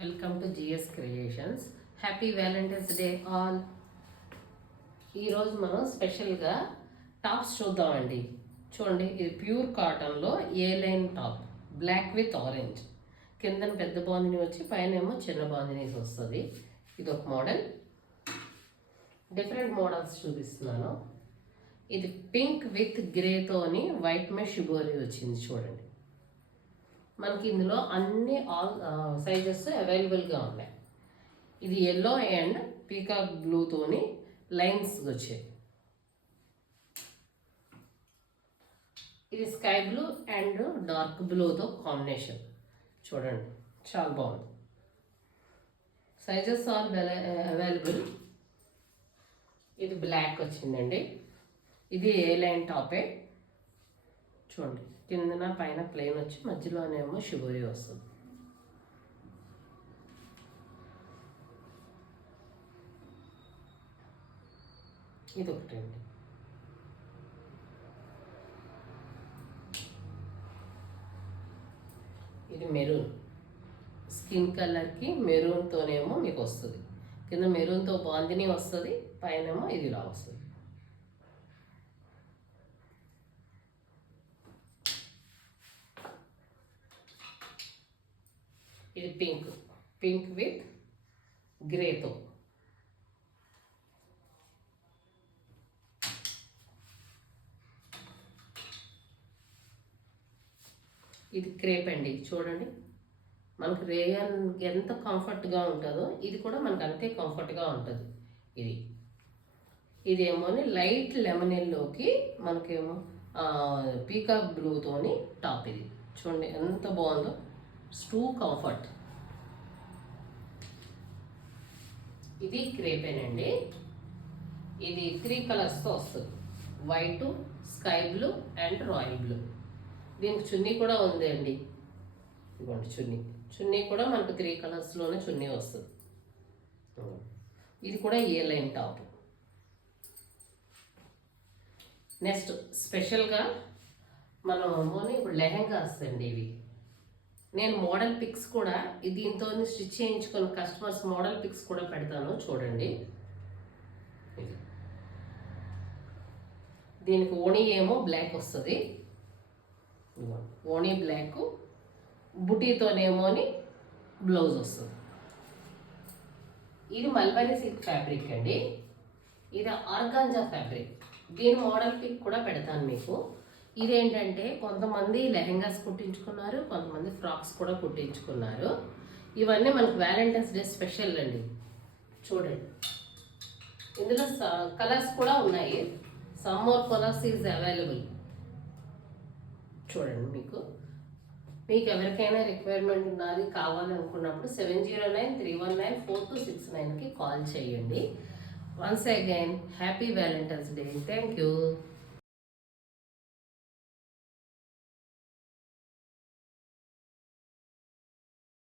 Welcome to GS creations. Happy Valentine's day all. ఈరోజు మనం స్పెషల్గా టాప్స్ చూద్దామండి. చూడండి, ఇది ప్యూర్ కాటన్లో A line top, black with orange. కిందన పెద్ద బాందిని వచ్చి పైన ఏమో చిన్న బాందినీస్ వస్తుంది. ఇది ఒక మోడల్. డిఫరెంట్ మోడల్స్ చూపిస్తున్నాను. ఇది పింక్ విత్ గ్రేతోని వైట్ మెష్ షిబోరి వచ్చింది. చూడండి, మనకి ఇందులో అన్ని ఆల్ సైజెస్ అవైలబుల్గా ఉన్నాయి. ఇది ఎల్లో అండ్ పీకాక్ బ్లూతోని లైన్స్ వచ్చాయి. ఇది స్కై బ్లూ అండ్ డార్క్ బ్లూతో కాంబినేషన్. చూడండి, చాలా బాగుంది. Sizes all available. ఇది బ్లాక్ వచ్చిందండి. ఇది ఏ లైన్ టాపే. చూడండి, కిందన పైన ప్లెయిన్ వచ్చి మధ్యలోనేమో షిబోరి వస్తుంది. ఇది ఒకటండి. ఇది మెరూన్, స్కిన్ కలర్కి మెరూన్తోనేమో మీకు వస్తుంది. కింద మెరూన్తో బాందిని వస్తుంది, పైనేమో ఇది ఇలా వస్తుంది. ఇది పింక్ విత్ గ్రేతో. ఇది క్రేప్ అండి. చూడండి, మనకు రేయన్ ఎంత కంఫర్ట్గా ఉంటుందో ఇది కూడా మనకు అంతే కంఫర్ట్గా ఉంటుంది. ఇదేమో లైట్ లెమనెల్లోకి మనకేమో పీకాక్ బ్లూతోని టాప్. ఇది చూడండి ఎంత బాగుందో. Two comfort. ఇది క్రేపేనండి. ఇది 3 కలర్స్తో వస్తుంది. White, sky blue and royal blue. దీనికి చున్నీ కూడా ఉంది అండి. ఇదిగోండి చున్నీ కూడా మనకు 3 కలర్స్లోనే చున్నీ వస్తుంది. ఇది కూడా ఏ లైన్ టాప్. నెక్స్ట్ స్పెషల్గా మనం ఇప్పుడు లెహెంగా వస్తుంది. ఇవి నేను మోడల్ పిక్స్ కూడా దీంతో స్టిచ్ చేయించుకొని కస్టమర్స్ మోడల్ పిక్స్ కూడా పెడతాను. చూడండి, దీనికి ఓణీ ఏమో బ్లాక్ వస్తుంది. ఓణీ బ్లాక్, బుటీతోనేమోని బ్లౌజ్ వస్తుంది. ఇది మల్బరీ సిల్క్ ఫ్యాబ్రిక్ అండి. ఇది ఆర్గాంజా ఫ్యాబ్రిక్. దీని మోడల్ పిక్ కూడా పెడతాను మీకు. ఇదేంటంటే కొంతమంది లెహెంగాస్ కుట్టించుకున్నారు, కొంతమంది ఫ్రాక్స్ కూడా కుట్టించుకున్నారు. ఇవన్నీ మనకు వ్యాలంటైన్స్ డే స్పెషల్ అండి. చూడండి, ఇందులో కలర్స్ కూడా ఉన్నాయి. Some more colours is available. చూడండి, మీకు ఎవరికైనా రిక్వైర్మెంట్ ఉన్నది కావాలనుకున్నప్పుడు 7093194269కి కాల్ చేయండి. Once again happy Valentine's day. Thank you.